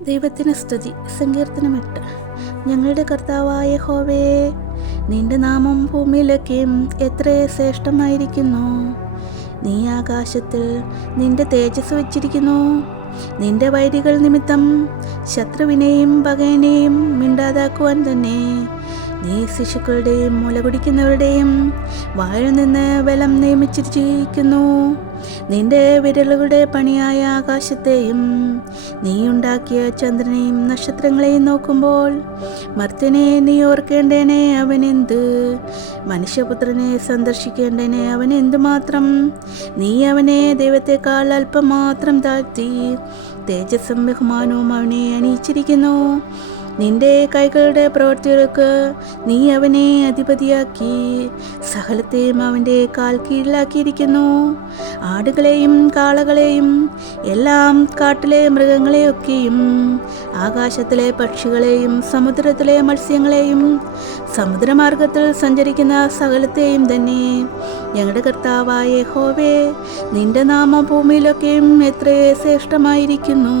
ദൈവത്തിന് സ്തുതി. സങ്കീർത്തനം 8. ഞങ്ങളുടെ കർത്താവായ യഹോവേ, നിന്റെ നാമം ഭൂമിയിലൊക്കെയും എത്ര ശ്രേഷ്ഠമായിരിക്കുന്നു. നീ ആകാശത്തിൽ നിന്റെ തേജസ് വച്ചിരിക്കുന്നു. നിന്റെ വൈരികൾ നിമിത്തം ശത്രുവിനെയും പകയനെയും മിണ്ടാതാക്കുവാൻ തന്നെ നീ ശിശുക്കളുടെയും മുല കുടിക്കുന്നവരുടെയും വായിൽ നിന്ന് ബലം നിയമിച്ചിരിക്കുന്നു. നിന്റെ വിരലുകളുടെ പണിയായ ആകാശത്തെയും നീ ഉണ്ടാക്കിയ ചന്ദ്രനെയും നക്ഷത്രങ്ങളെയും നോക്കുമ്പോൾ മർത്യനെ നീ ഓർക്കേണ്ടേനെ അവനെന്ത്, മനുഷ്യപുത്രനെ സന്ദർശിക്കേണ്ടേനെ അവൻ എന്തുമാത്രം. നീ അവനെ ദൈവത്തെക്കാൾ അല്പം മാത്രം താഴ്ത്തി തേജസ്സും ബഹുമാനവും അവനെ അണിയിച്ചിരിക്കുന്നു. നിന്റെ കൈകളുടെ പ്രവൃത്തികൾക്ക് നീ അവനെ അധിപതിയാക്കി സകലത്തെയും അവൻ്റെ കാൽ കീഴിലാക്കിയിരിക്കുന്നു. ആടുകളെയും കാളകളെയും എല്ലാം, കാട്ടിലെ മൃഗങ്ങളെയൊക്കെയും ആകാശത്തിലെ പക്ഷികളെയും സമുദ്രത്തിലെ മത്സ്യങ്ങളെയും സമുദ്രമാർഗത്തിൽ സഞ്ചരിക്കുന്ന സകലത്തെയും തന്നെ. ഞങ്ങളുടെ കർത്താവായ യഹോവേ, നിന്റെ നാമം ഭൂമിയിലൊക്കെയും എത്ര ശ്രേഷ്ഠമായിരിക്കുന്നു.